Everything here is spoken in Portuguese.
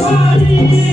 Maria.